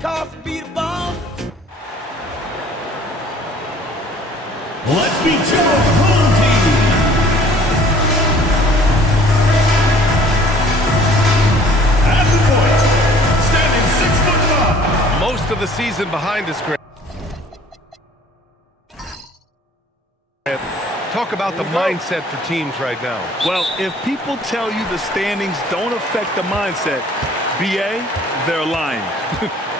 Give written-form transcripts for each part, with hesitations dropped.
Let's meet your home team. At the point, standing 6'5". Most of the season behind us, Grant. Talk about the mindset for teams right now. Well, if people tell you the standings don't affect the mindset, BA, they're lying.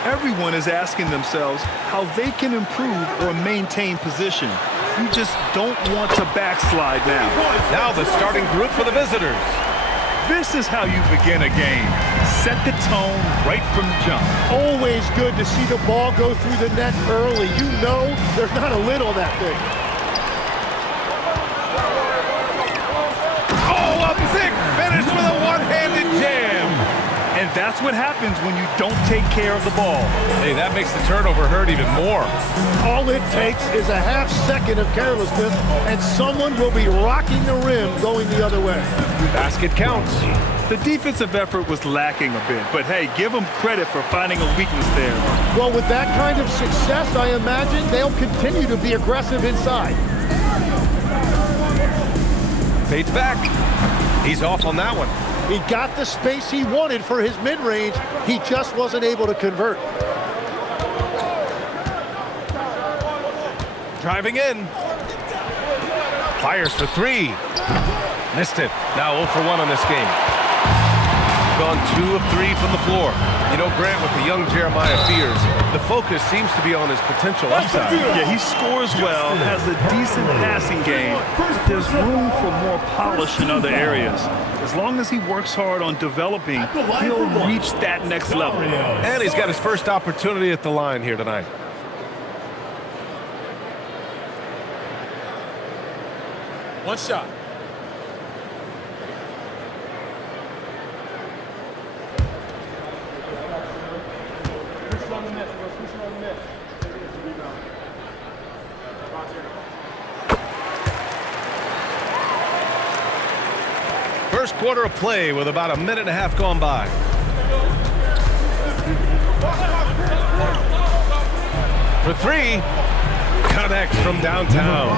Everyone is asking themselves how they can improve or maintain position. You just don't want to backslide now. Now the starting group for the visitors. This is how you begin a game. Set the tone right from the jump. Always good to see the ball go through the net early. You know there's not a lid on that thing. Oh, a big finish with a one-handed jam. And that's what happens when you don't take care of the ball. Hey, that makes the turnover hurt even more. All it takes is a half second of carelessness, and someone will be rocking the rim going the other way. Basket counts. The defensive effort was lacking a bit, but hey, give them credit for finding a weakness there. Well, with that kind of success, I imagine they'll continue to be aggressive inside. Fades back. He's off on that one. He got the space he wanted for his mid-range. He just wasn't able to convert. Driving in. Fires for three. Missed it. Now 0 for 1 on this game. Gone 2 of 3 from the floor. You know, Grant, with the young Jeremiah Fears, the focus seems to be on his potential upside. Yeah, he scores well, has a decent passing game. There's room for more polish in other areas. As long as he works hard on developing, he'll reach that next level. And he's got his first opportunity at the line here tonight. One shot. First quarter of play with about a minute and a half gone by. For three, connects from downtown.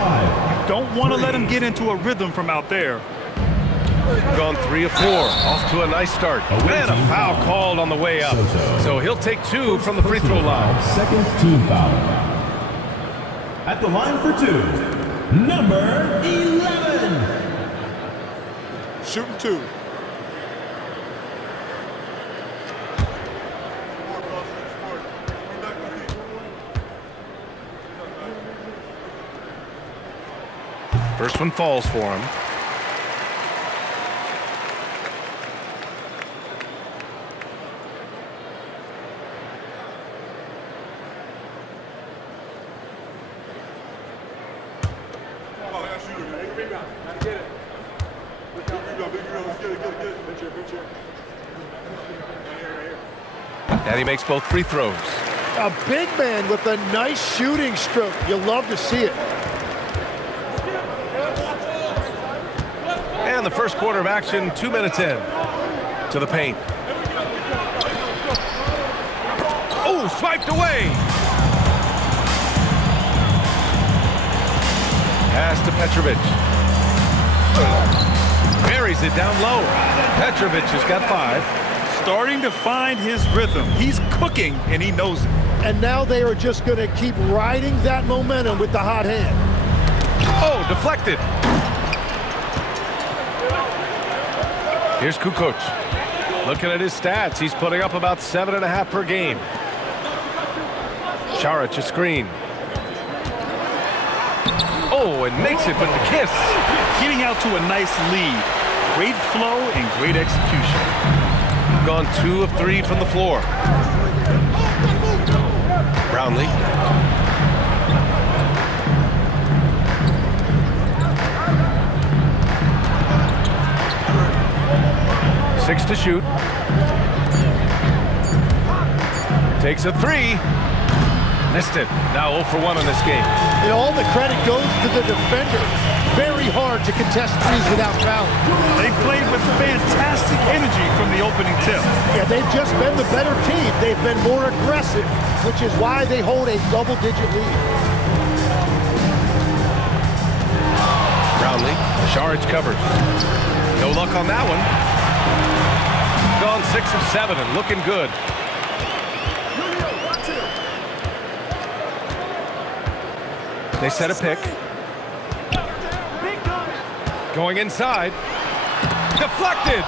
You don't want to let him get into a rhythm from out there. Gone 3 of 4, off to a nice start. And a foul called on the way up. So he'll take 2 from the free throw line. Second team foul. At the line for 2, number 11. Shooting 2. First one falls for him. And he makes both free throws. A big man with a nice shooting stroke. You love to see it. And the first quarter of action, 2 minutes in. To the paint. Oh, swiped away. Pass to Petrovic. Buries it down low. Petrovic has got 5. Starting to find his rhythm. He's cooking, and he knows it. And now they are just going to keep riding that momentum with the hot hand. Oh, deflected. Here's Kukoc. Looking at his stats, he's putting up about 7.5 per game. Šarić a screen. Oh, and makes it with the kiss. Getting out to a nice lead. Great flow and great execution. Gone 2 of 3 from the floor. Brownlee. Six to shoot. Takes a 3. Missed it. Now 0 for 1 on this game. And all the credit goes to the defender. very hard to contest threes without fouling. They played with fantastic energy from the opening tip. Yeah, they've just been the better team. They've been more aggressive, which is why they hold a double-digit lead. Brownlee, Saric covers. No luck on that one. Gone 6 of 7 and looking good. They set a pick. Going inside. Deflected.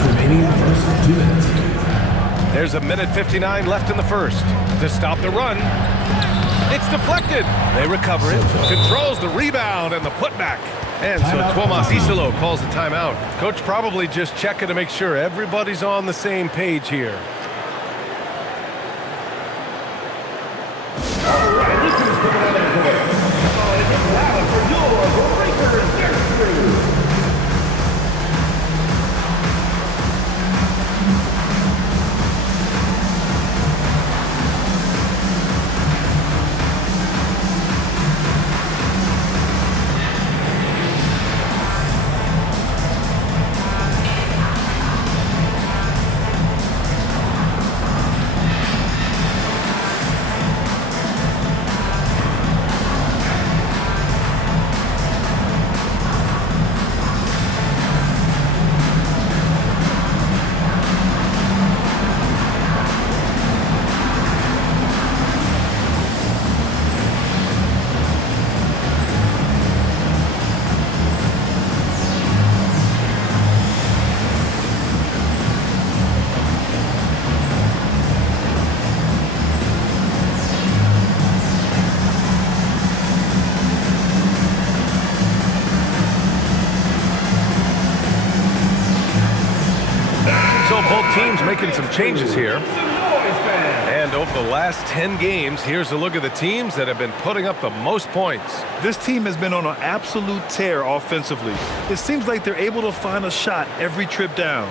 Remaining in the first 2 minutes. There's a minute 59 left in the first. To stop the run. It's deflected. They recover it. Controls the rebound and the putback. And so Tomas Isolo calls the timeout. Coach probably just checking to make sure everybody's on the same page here. Both teams making some changes here. And over the last 10 games, here's a look at the teams that have been putting up the most points. This team has been on an absolute tear offensively. It seems like they're able to find a shot every trip down.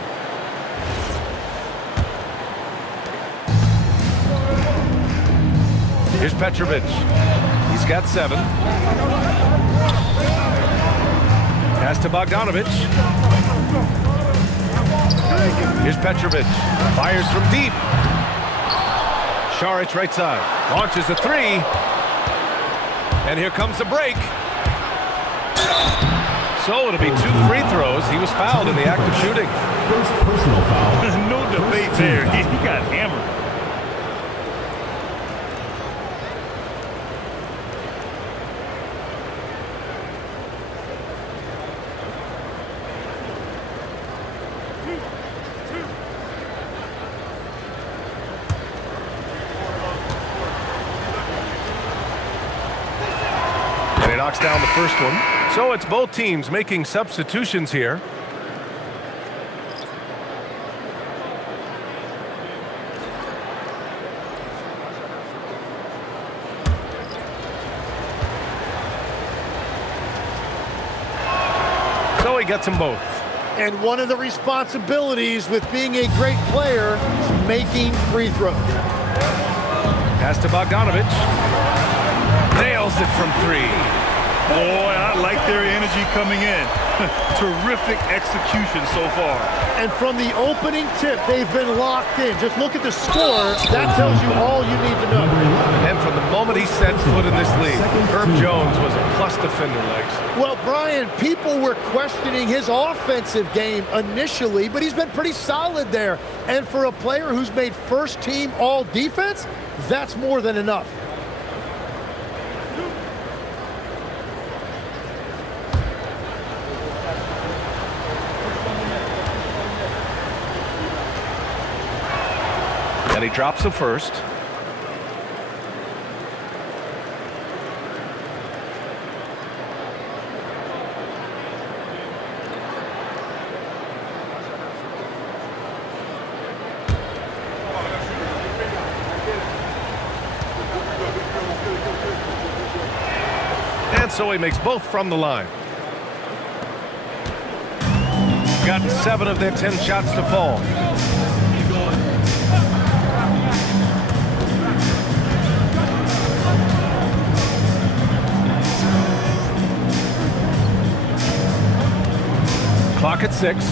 Here's Petrovic. He's got 7. Pass to Bogdanovic. Here's Petrovic. Fires from deep. Saric right side. Launches a 3. And here comes the break. So it'll be 2 free throws. He was fouled in the act of shooting. First personal foul. There's no debate there. He got hammered. Knocks down the first one. So it's both teams making substitutions here. So he gets them both. And one of the responsibilities with being a great player is making free throws. Pass to Bogdanovic. Nails it from 3. Boy, I like their energy coming in. Terrific execution so far. And from the opening tip, they've been locked in. Just look at the score. That tells you all you need to know. And from the moment he set foot in this league, Herb Jones was a plus defender, Legs. Well, Brian, people were questioning his offensive game initially, but he's been pretty solid there. And for a player who's made first team all defense, that's more than enough. And he drops the first. And so he makes both from the line. Got 7 of their 10 shots to fall. Clock at 6.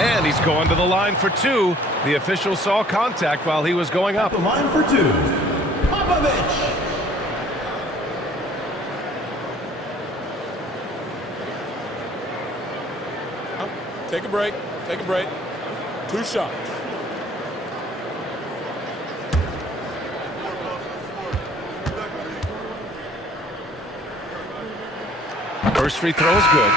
And he's going to the line for 2. The official saw contact while he was going up. The line for 2, Popovich. Take a break. Take a break. 2 shots. First free throw is good.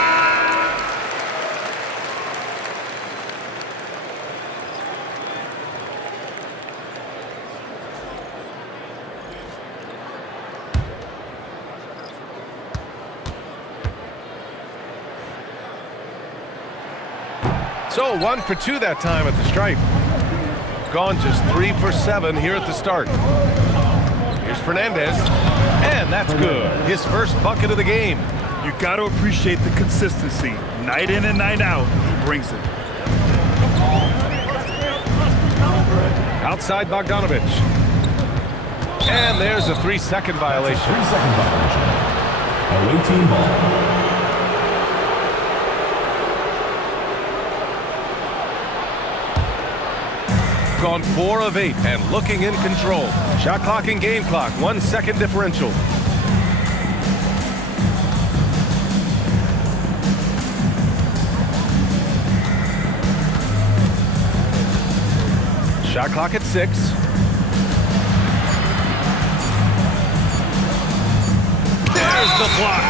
So 1 for 2 that time at the stripe. Gone just 3 for 7 here at the start. Here's Fernandez, and that's good. His first bucket of the game. You got to appreciate the consistency. Night in and night out, he brings it. Outside Bogdanovich. And there's a 3-second violation. 3-second violation. Away team ball. Gone 4 of 8 and looking in control. Shot clock and game clock, 1 second differential. Shot clock at 6. There's the block.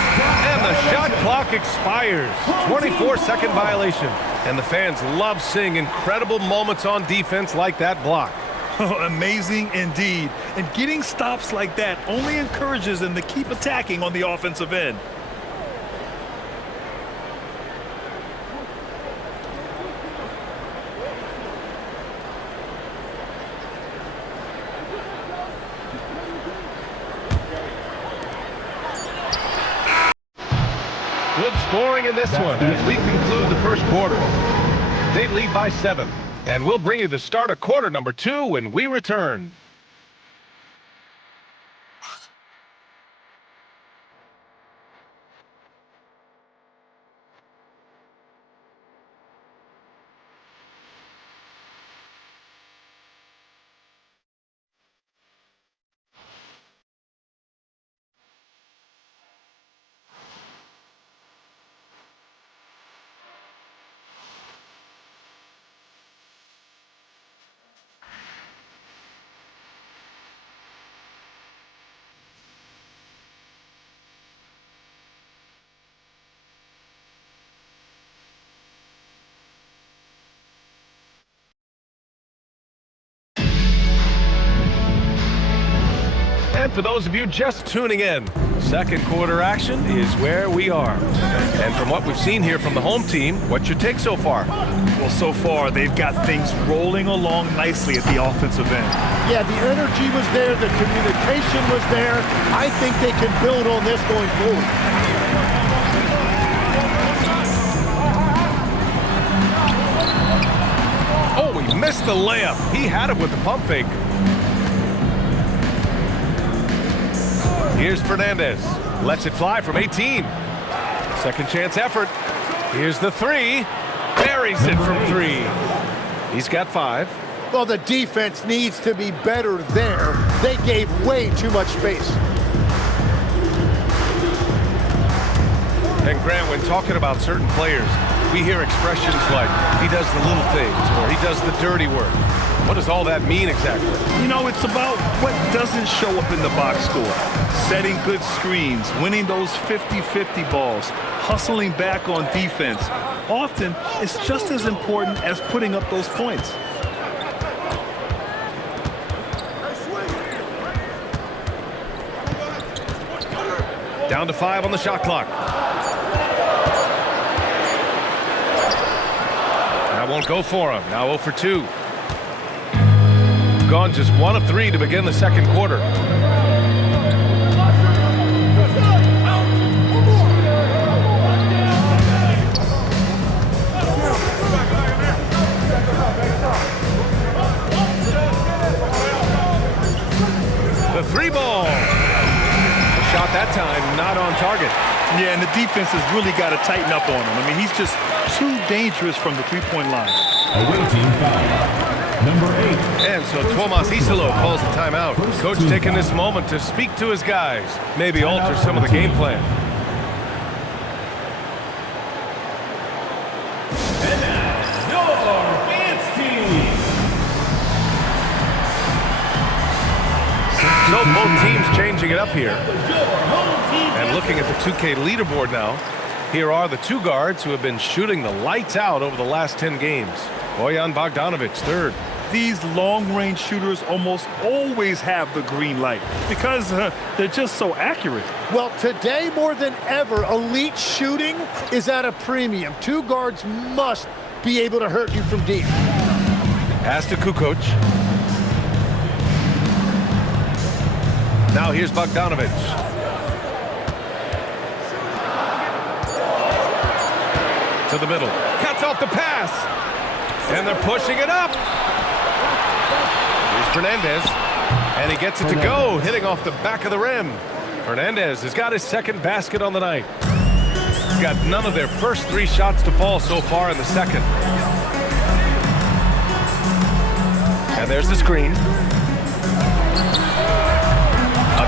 And the shot clock expires. 24-second violation. And the fans love seeing incredible moments on defense like that block. Amazing indeed. And getting stops like that only encourages them to keep attacking on the offensive end. Good scoring in this one as we conclude the first quarter. They lead by 7. And we'll bring you the start of quarter number 2 when we return. And for those of you just tuning in, second quarter action is where we are. And from what we've seen here from the home team, what's your take so far? Well, so far, they've got things rolling along nicely at the offensive end. Yeah, the energy was there, the communication was there. I think they can build on this going forward. Oh, he missed the layup. He had it with the pump fake. Here's Fernandez. Lets it fly from 18. Second chance effort. Here's the 3. Buries it from 3. He's got 5. Well, the defense needs to be better there. They gave way too much space. And Grant, when talking about certain players, we hear expressions like, he does the little things, or he does the dirty work. What does all that mean exactly? You know, it's about what doesn't show up in the box score. Setting good screens, winning those 50-50 balls, hustling back on defense. Often, it's just as important as putting up those points. Down to 5 on the shot clock. That won't go for him. Now 0 for 2. Gone just 1 of 3 to begin the second quarter. The 3 ball. The shot that time not on target. Yeah, and the defense has really got to tighten up on him. I mean, he's just too dangerous from the three-point line. Away team foul. Number 8. And so Tomas Isalo calls the timeout. Coach taking this moment to speak to his guys, maybe alter some of the game plan. And now, your dance team. So both teams changing it up here. And looking at the 2K leaderboard now, here are the two guards who have been shooting the lights out over the last 10 games. Bojan Bogdanovic, third. These long-range shooters almost always have the green light because they're just so accurate. Well, today more than ever, elite shooting is at a premium. Two guards must be able to hurt you from deep. Pass to Kukoc. Now here's Bogdanovic. To the middle. Cuts off the pass. And they're pushing it up. Here's Fernandez. And he gets it to go, hitting off the back of the rim. Fernandez has got his second basket on the night. He's got none of their first 3 shots to fall so far in the second. And there's the screen.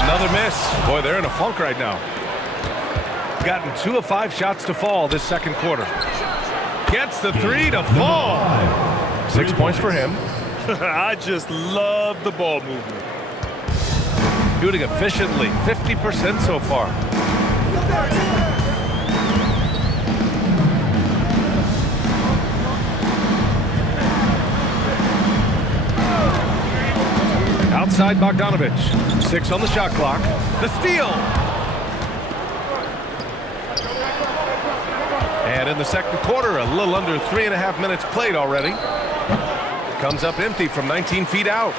Another miss. Boy, they're in a funk right now. Gotten 2 of 5 shots to fall this second quarter. Gets the 3 to fall. 6 points for him. I just love the ball movement. Shooting efficiently, 50% so far. Outside Bogdanovic. 6 on the shot clock. The steal. And in the second quarter, a little under 3.5 minutes played already. Comes up empty from 19 feet out.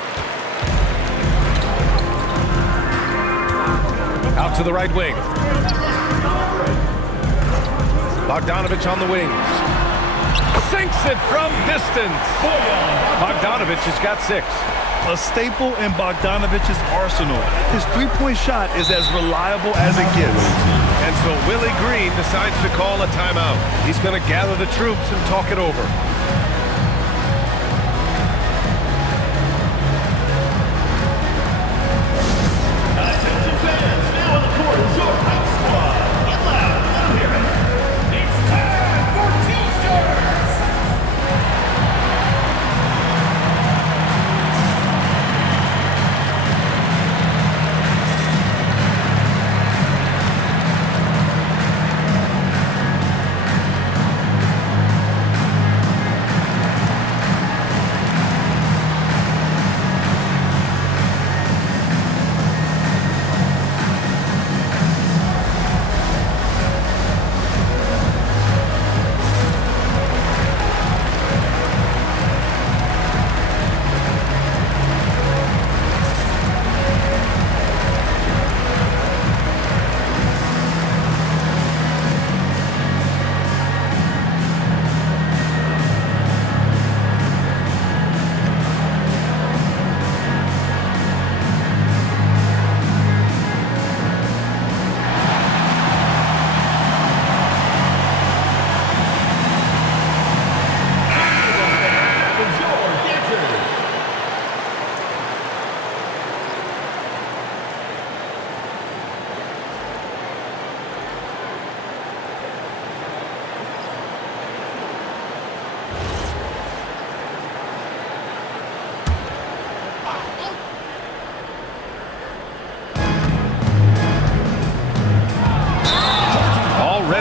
Out to the right wing. Bogdanovic on the wings. Sinks it from distance. Bogdanovic has got 6. A staple in Bogdanovic's arsenal. His three-point shot is as reliable as it gets. And so Willie Green decides to call a timeout. He's going to gather the troops and talk it over. Attention fans, now on the court is your house squad. Get loud, let 'em hear it. It's time for T-shirts.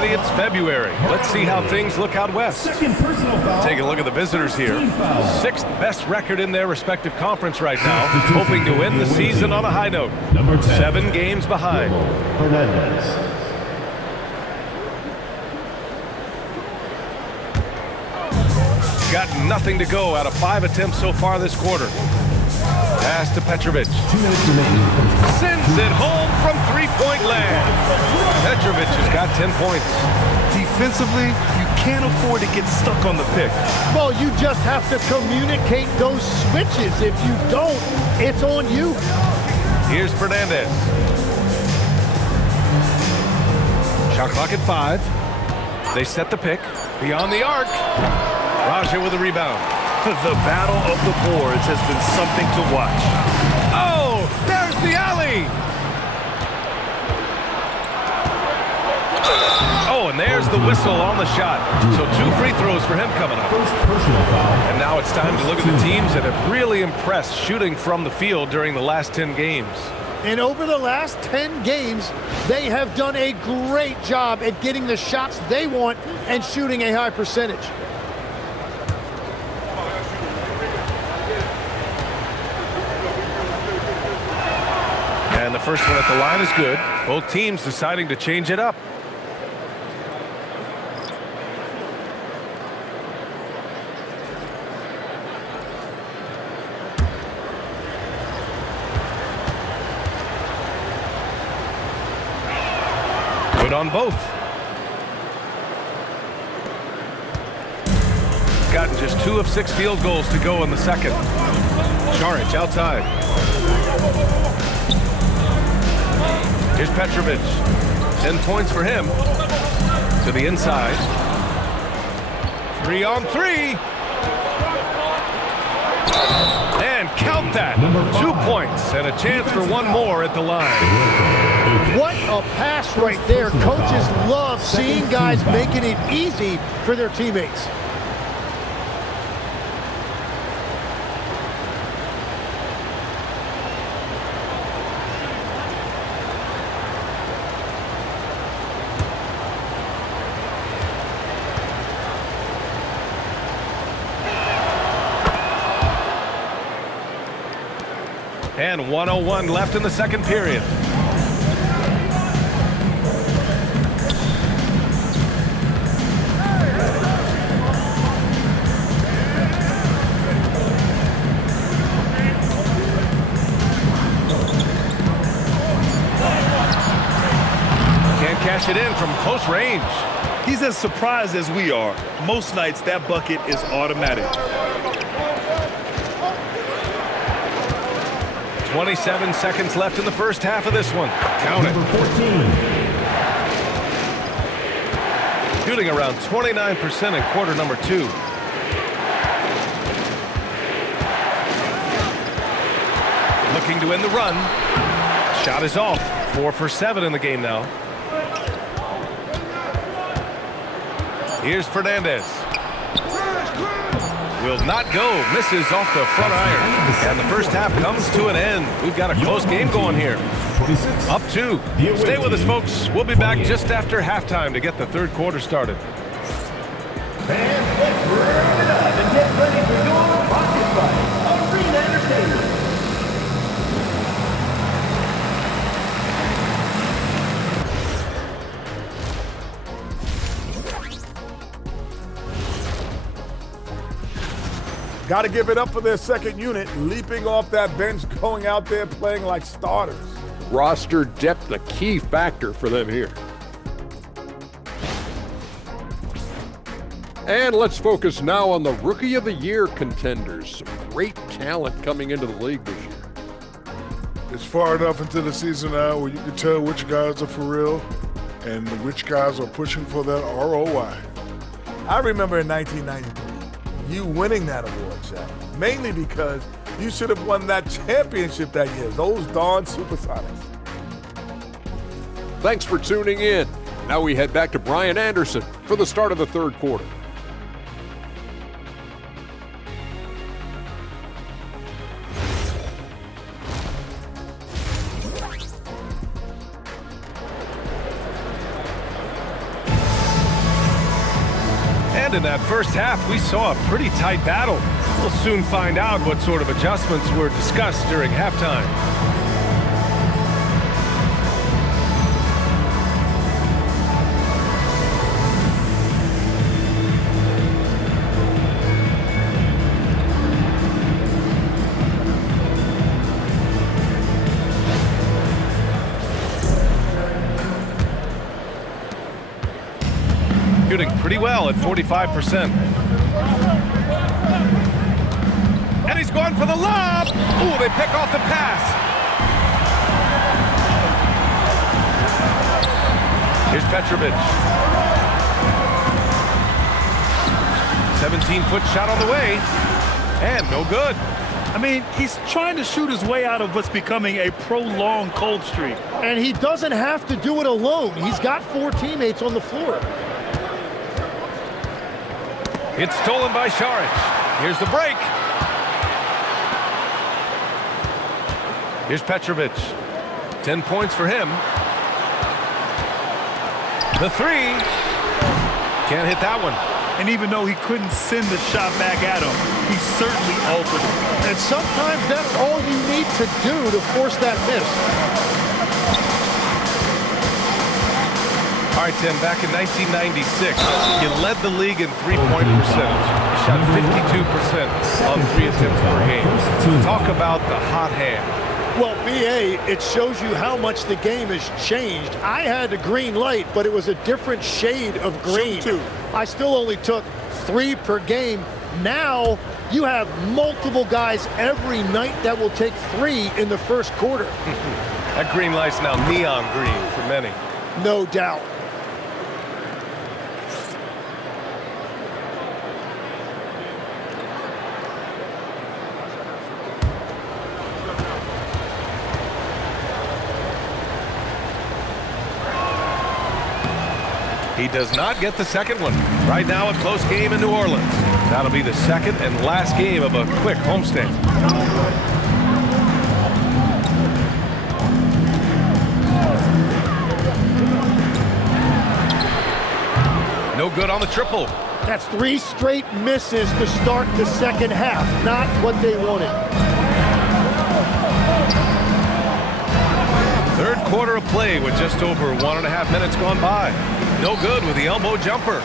It's February. Let's see how things look out west. Second personal foul. Taking a look at the visitors here. 6th best record in their respective conference right now, hoping to end the season on a high note. Number 10. 7 games behind. Fernandez. Got nothing to go out of 5 attempts so far this quarter. Pass to Petrovic. 2 minutes remaining. Sends it home from 3-point land. Petrovic has got 10 points. Defensively, you can't afford to get stuck on the pick. Well, you just have to communicate those switches. If you don't, it's on you. Here's Fernandez. Shot clock at 5. They set the pick. Beyond the arc. Raja with a rebound. The battle of the boards has been something to watch. Oh, there's the alley. Oh, and there's the whistle on the shot. So 2 free throws for him coming up. And now it's time to look at the teams that have really impressed shooting from the field during the last 10 games. And over the last 10 games, they have done a great job at getting the shots they want and shooting a high percentage. And the first one at the line is good. Both teams deciding to change it up. Good on both. Gotten just 2 of 6 field goals to go in the second. Charic outside. Here's Petrovic. 10 points for him. To the inside. 3 on 3. And count that. 2 points and a chance for one more at the line. What a pass right there. Coaches love seeing guys making it easy for their teammates. And 1:01 left in the second period. Can't cash it in from close range. He's as surprised as we are. Most nights, that bucket is automatic. 27 seconds left in the first half of this one. Count it. Number 14. Shooting around 29% in quarter number 2. Looking to end the run. Shot is off. 4 for 7 in the game now. Here's Fernandez. Will not go. Misses off the front iron. And the first half comes to an end. We've got a close game going here. Up 2. Stay with us, folks. We'll be back just after halftime to get the third quarter started. Fans, let's burn it up and get ready for your pocket fight. Arena Entertainment. Got to give it up for their second unit, leaping off that bench, going out there playing like starters. Roster depth, a key factor for them here. And let's focus now on the Rookie of the Year contenders. Some great talent coming into the league this year. It's far enough into the season now where you can tell which guys are for real and which guys are pushing for that ROI. I remember in 1993, you winning that award, Shaq, mainly because you should have won that championship that year, those darn Supersonics. Thanks for tuning in. Now we head back to Brian Anderson for the start of the third quarter. And in that first half, we saw a pretty tight battle. We'll soon find out what sort of adjustments were discussed during halftime. Shooting pretty well at 45%. And he's going for the lob. Ooh, they pick off the pass. Here's Petrovic. 17-foot shot on the way. And no good. I mean, he's trying to shoot his way out of what's becoming a prolonged cold streak. And he doesn't have to do it alone. He's got 4 teammates on the floor. It's stolen by Šarić. Here's the break. Here's Petrovic. 10 points for him. The three. Can't hit that one. And even though he couldn't send the shot back at him, he certainly altered it. And sometimes that's all you need to do to force that miss. All right, Tim, back in 1996, you led the league in three-point percentage. You shot 52% on 3 attempts per game. Talk about the hot hand. Well, BA, it shows you how much the game has changed. I had the green light, but it was a different shade of green. I still only took 3 per game. Now you have multiple guys every night that will take 3 in the first quarter. That green light's now neon green for many. No doubt. He does not get the second one. Right now, a close game in New Orleans. That'll be the second and last game of a quick homestand. No good on the triple. That's 3 straight misses to start the second half. Not what they wanted. Third quarter of play with just over 1.5 minutes gone by. No good with the elbow jumper.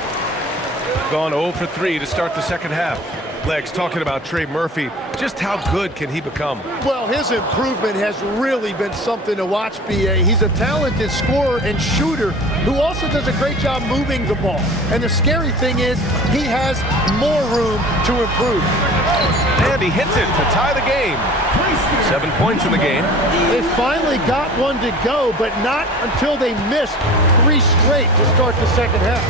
Gone 0 for 3 to start the second half. Legs talking about Trey Murphy. Just how good can he become? Well, his improvement has really been something to watch, BA. He's a talented scorer and shooter who also does a great job moving the ball. And the scary thing is he has more room to improve. And he hits it to tie the game. 7 points in the game. They finally got one to go, but not until they missed 3 straight to start the second half.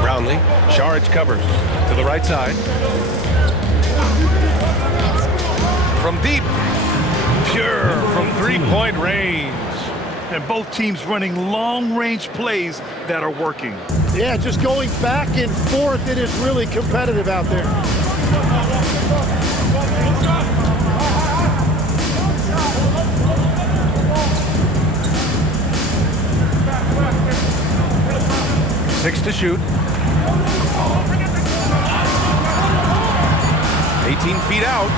Brownlee, Šarić covers to the right side. From deep, pure from 3-point range. And both teams running long-range plays that are working. Yeah, just going back and forth. It is really competitive out there. Six to shoot. 18 feet out.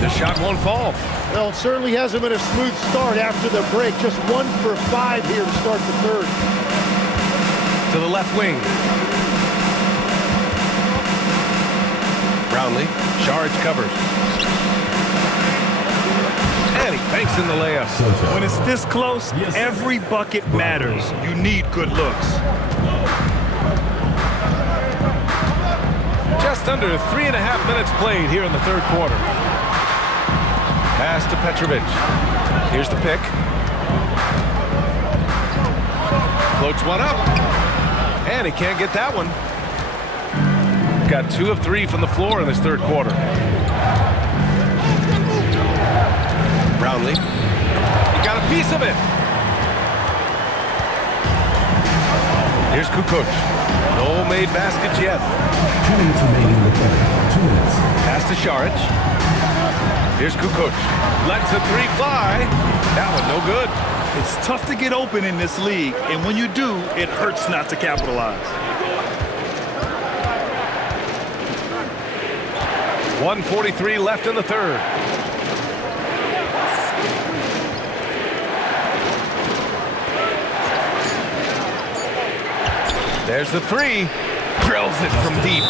The shot won't fall. Well, it certainly hasn't been a smooth start after the break. Just 1 for 5 here to start the third. To the left wing. Brownlee, Šarić covers. And he banks in the layup. When it's this close, every bucket matters. You need good looks. Just under 3.5 minutes played here in the third quarter. Pass to Petrovic. Here's the pick. Floats one up. And he can't get that one. Got 2 of 3 from the floor in this third quarter. Brownlee. He got a piece of it. Here's Kukoc. No made baskets yet. 2 minutes remaining in the quarter. 2 minutes. Pass to Šarić. Here's Kukoc. Lets a 3 fly. That one no good. It's tough to get open in this league, and when you do, it hurts not to capitalize. 1:43 left in the third. There's the 3. Drills it from deep.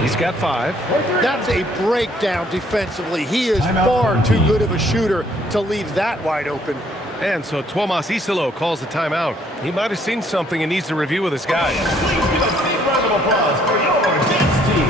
He's got 5. That's a breakdown defensively. He is far too good of a shooter to leave that wide open. And so Tuomas Isalo calls the timeout. He might have seen something and needs to review with his guys. Please give a big round of applause for your dance team.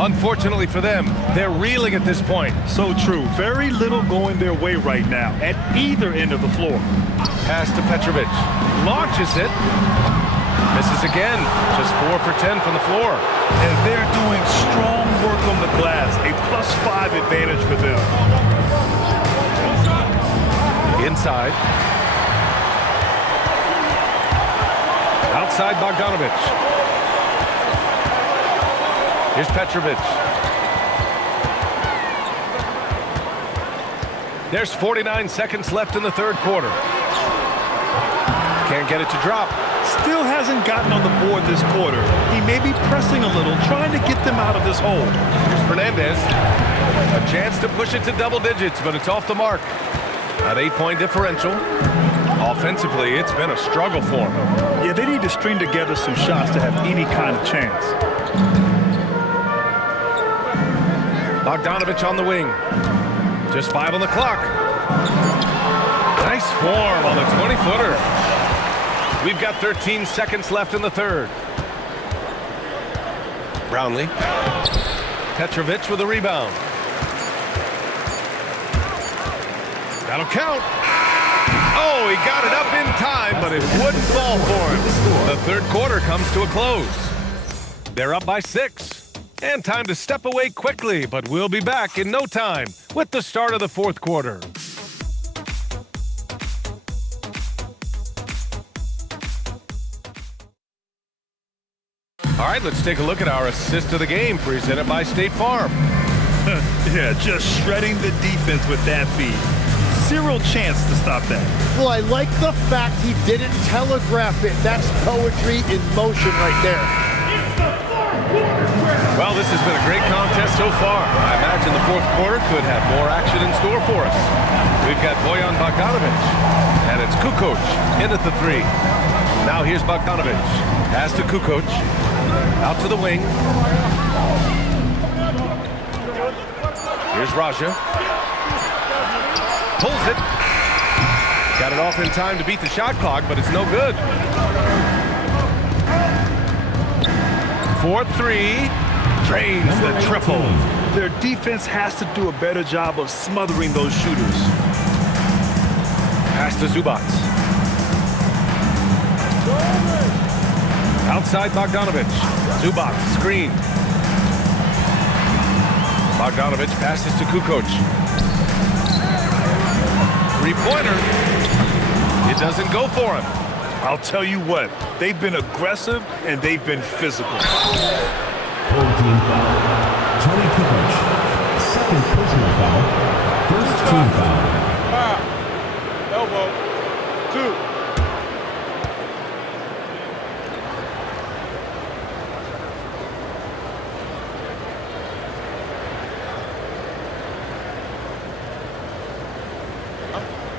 Unfortunately for them, they're reeling at this point. So true. Very little going their way right now at either end of the floor. Pass to Petrovic. Launches it. Misses again. Just 4 for 10 from the floor. And they're doing strong work on the glass. A +5 advantage for them. Inside. Outside Bogdanovic. Here's Petrovic. There's 49 seconds left in the third quarter. Can't get it to drop. Still hasn't gotten on the board this quarter. He may be pressing a little, trying to get them out of this hole. Here's Fernandez. A chance to push it to double digits, but it's off the mark. An 8-point differential. Offensively, it's been a struggle for him. Yeah, they need to string together some shots to have any kind of chance. Bogdanovic on the wing. Just 5 on the clock. Nice form on the 20-footer. We've got 13 seconds left in the third. Brownlee. Petrovic with a rebound. That'll count. Oh, he got it up in time, but it wouldn't fall for him. The third quarter comes to a close. They're up by 6. And time to step away quickly, but we'll be back in no time with the start of the fourth quarter. All right, let's take a look at our assist of the game presented by State Farm. Yeah, just shredding the defense with that feed. Zero chance to stop that. Well, I like the fact he didn't telegraph it. That's poetry in motion right there. Well, this has been a great contest so far. I imagine the fourth quarter could have more action in store for us. We've got Bojan Bogdanovic, and it's Kukoc in at the 3. Now here's Bogdanovic. Pass to Kukoc. Out to the wing. Here's Raja. Pulls it. Got it off in time to beat the shot clock, but it's no good. 4-3. Drains the triple. Their defense has to do a better job of smothering those shooters. Pass to Zubac. Outside Bogdanovic. Zubac, screen. Bogdanovic passes to Kukoc. Three-pointer. It doesn't go for him. I'll tell you what, they've been aggressive and they've been physical. Team foul. Tony Kukoc. Second personal foul. First team foul. Elbow. 2.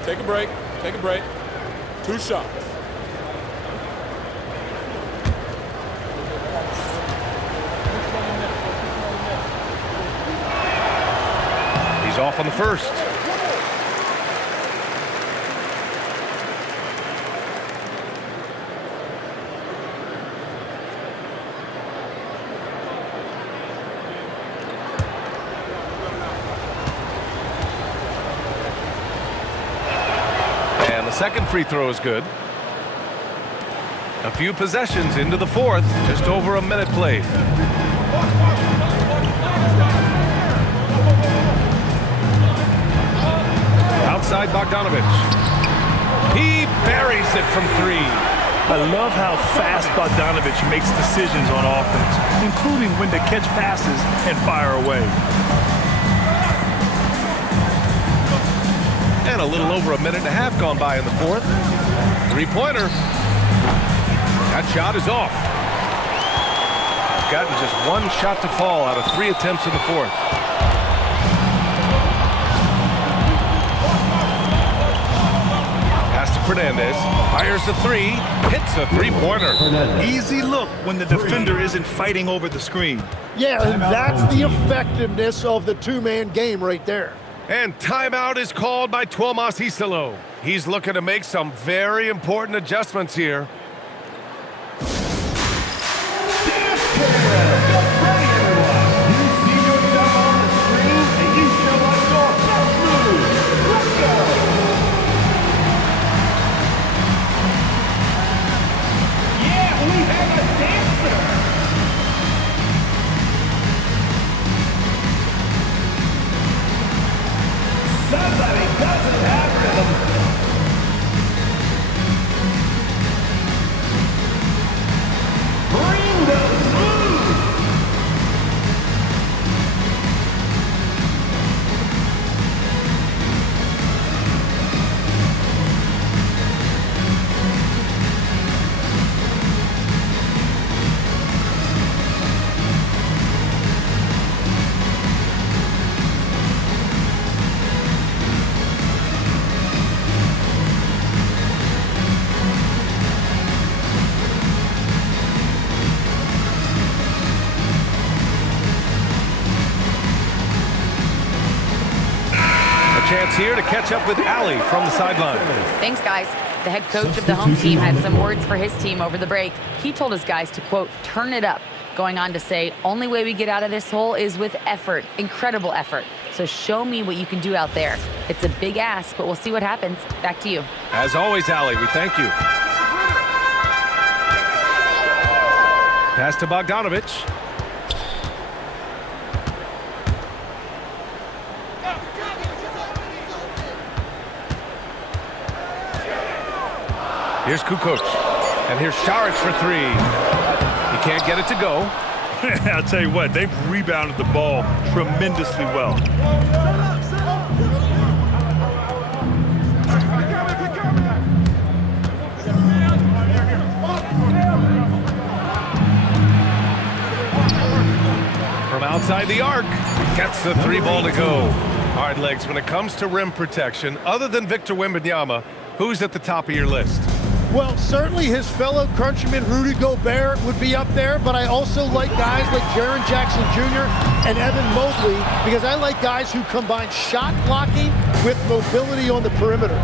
Take a break. Take a break. 2 shots. He's off on the first. And the second free throw is good. A few possessions into the fourth, just over a minute played. Outside Bogdanovic. He buries it from 3. I love how fast Bogdanovic makes decisions on offense, including when to catch passes and fire away. And a little over a minute and a half gone by in the fourth. Three-pointer. That shot is off. Gotten just 1 shot to fall out of 3 attempts in the fourth. Pass to Fernandez. Fires the 3. Hits a three-pointer. Easy look when the defender isn't fighting over the screen. Yeah, and that's the effectiveness of the two-man game right there. And timeout is called by Tuomas Hisalo. He's looking to make some very important adjustments here. chance here to catch up with Allie from the sideline. Thanks, guys. The head coach of the home team had some words for his team over the break. He told his guys to, quote, turn it up, going on to say, only way we get out of this hole is with effort, incredible effort. So show me what you can do out there. It's a big ask, but we'll see what happens. Back to you. As always, Allie, we thank you. Pass to Bogdanovich. Here's Kukoc, and here's Šarić for three. He can't get it to go. I'll tell you what, they've rebounded the ball tremendously well. From outside the arc, gets the three ball to go. All right, Legs, when it comes to rim protection, other than Victor Wembanyama, who's at the top of your list? Well, certainly his fellow countryman Rudy Gobert would be up there, but I also like guys like Jaren Jackson Jr. and Evan Mobley because I like guys who combine shot blocking with mobility on the perimeter.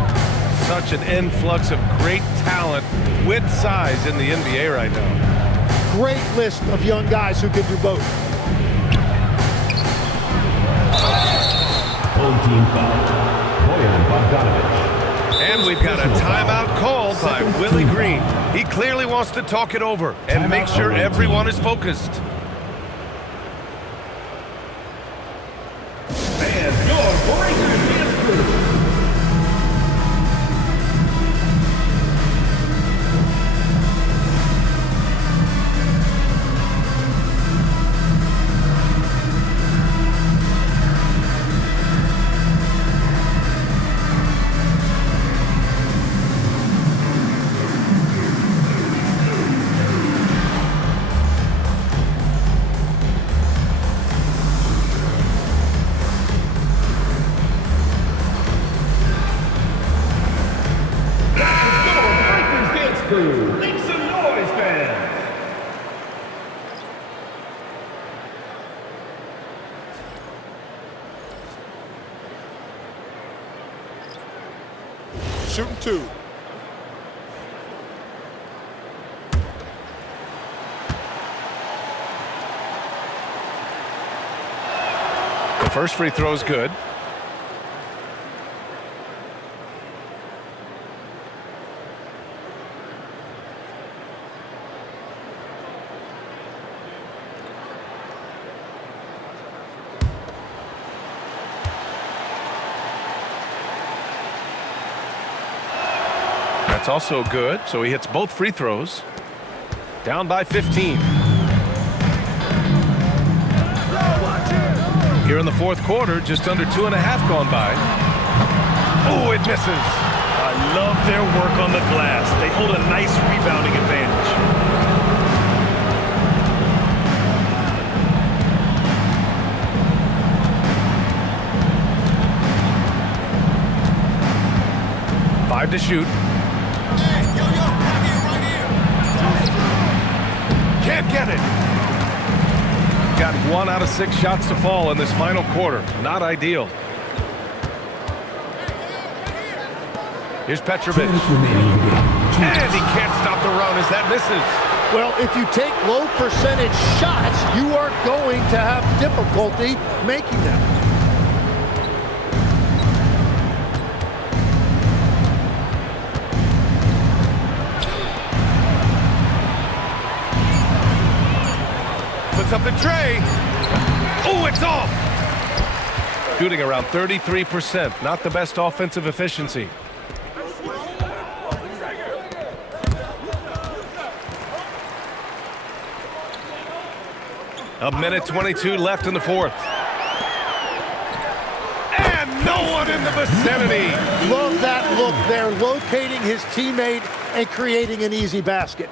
Such an influx of great talent with size in the NBA right now. Great list of young guys who can do both. Home team foul. Bojan Bogdanovich. And we've got a timeout called by Willie Green. He clearly wants to talk it over and make sure everyone is focused. And your Breakers dance crew. Make some noise, fans! Shooting two. The first free throw is good. That's also good, so he hits both free throws. Down by 15. Here in the fourth quarter, just under 2.5 gone by. Oh, it misses. I love their work on the glass. They hold a nice rebounding advantage. Five to shoot. Can't get it. Got 1 out of 6 shots to fall in this final quarter. Not ideal. Here's Petrovic. And he can't stop the run as that misses. Well, if you take low percentage shots, you are going to have difficulty making them. Puts up the tray. Oh, it's off. Shooting around 33%. Not the best offensive efficiency. A minute 22 left in the fourth. And no one in the vicinity. Love that look there, locating his teammate and creating an easy basket.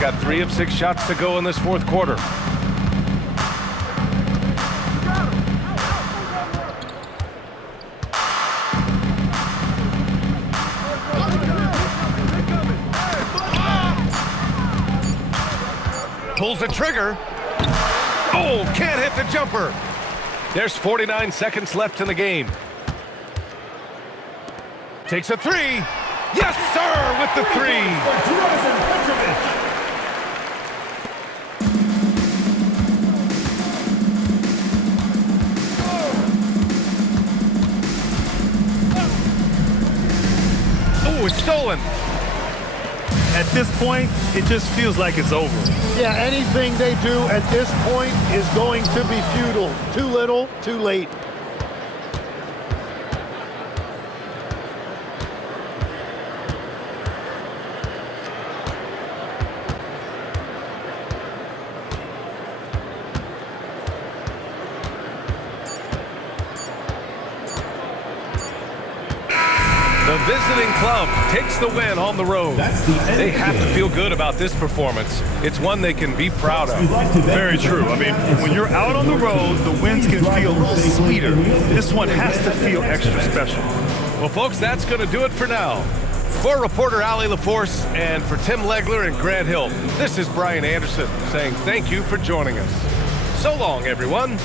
Got 3 of 6 shots to go in this fourth quarter. Pulls the trigger. Oh, can't hit the jumper. There's 49 seconds left in the game. Takes a three. Yes, sir, with the three. Oh, it's stolen. At this point, it just feels like it's over. Yeah, anything they do at this point is going to be futile. Too little, too late. The visiting club takes the win on the road. They have to feel good about this performance. It's one they can be proud of. Very true. I mean, when you're out on the road, the wins can feel sweeter. This one has to feel extra special. Well, folks, that's going to do it for now. For reporter Allie LaForce and for Tim Legler and Grant Hill, this is Brian Anderson saying thank you for joining us. So long, everyone.